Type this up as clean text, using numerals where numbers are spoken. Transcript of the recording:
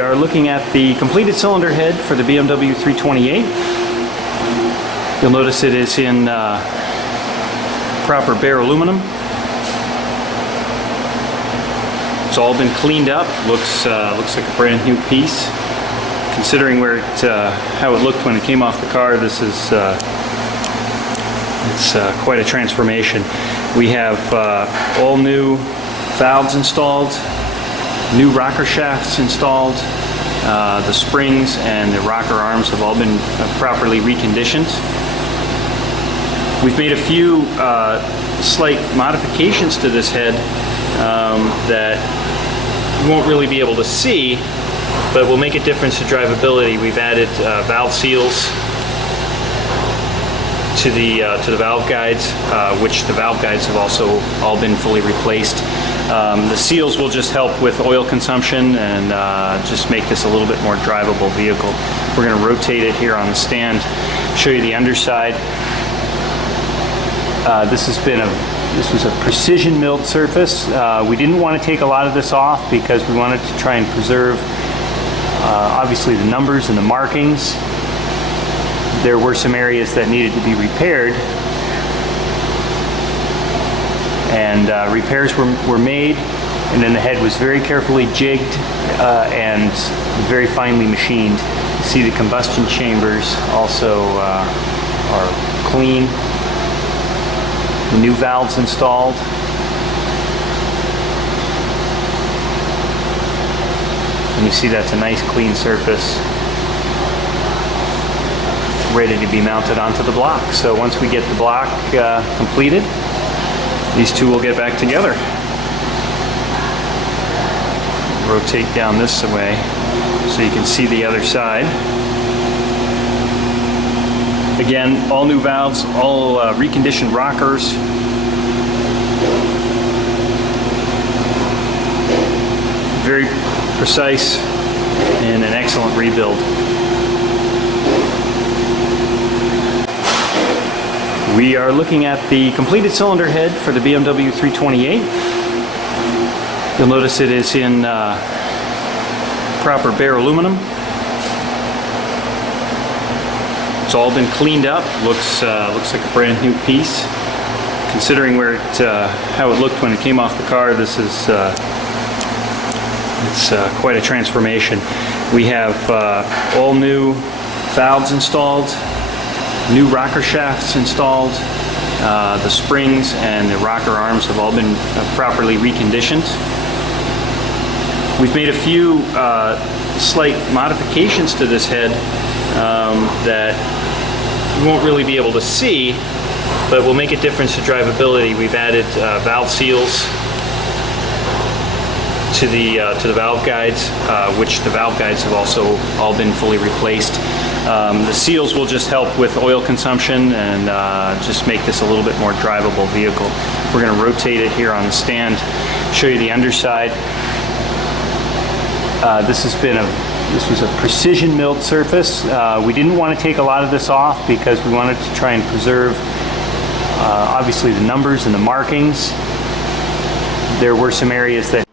We are looking at the completed cylinder head for the BMW 328. You'll notice it is in proper bare aluminum. It's all been cleaned up. Looks like a brand new piece. Considering how it looked when it came off the car, this is it's quite a transformation. We have all new valves installed, new rocker shafts installed. The springs and the rocker arms have all been properly reconditioned. We've made a few slight modifications to this head that you won't really be able to see, but will make a difference to drivability. We've added valve seals to the valve guides, which the valve guides have also all been fully replaced. The seals will just help with oil consumption and just make this a little bit more drivable vehicle. We're going to rotate it here on the stand, show you the underside. This was a precision milled surface. We didn't want to take a lot of this off because we wanted to try and preserve obviously the numbers and the markings. There were some areas that needed to be repaired, and repairs were made, and then the head was very carefully jigged and very finely machined. You see the combustion chambers also are clean. The new valves installed. And you see that's a nice clean surface ready to be mounted onto the block. So once we get the block completed, these two will get back together. Rotate down this way so you can see the other side. Again, all new valves, all reconditioned rockers. Very precise and an excellent rebuild. We are looking at the completed cylinder head for the BMW 328. You'll notice it is in proper bare aluminum. It's all been cleaned up. Looks like a brand new piece. Considering how it looked when it came off the car, this is it's quite a transformation. We have all new valves installed, new rocker shafts installed. The springs and the rocker arms have all been properly reconditioned. We've made a few slight modifications to this head that you won't really be able to see, but will make a difference to drivability. We've added valve seals to the valve guides, which the valve guides have also all been fully replaced. The seals will just help with oil consumption and just make this a little bit more drivable vehicle. We're going to rotate it here on the stand, show you the underside. This was a precision milled surface. We didn't want to take a lot of this off because we wanted to try and preserve obviously the numbers and the markings. There were some areas that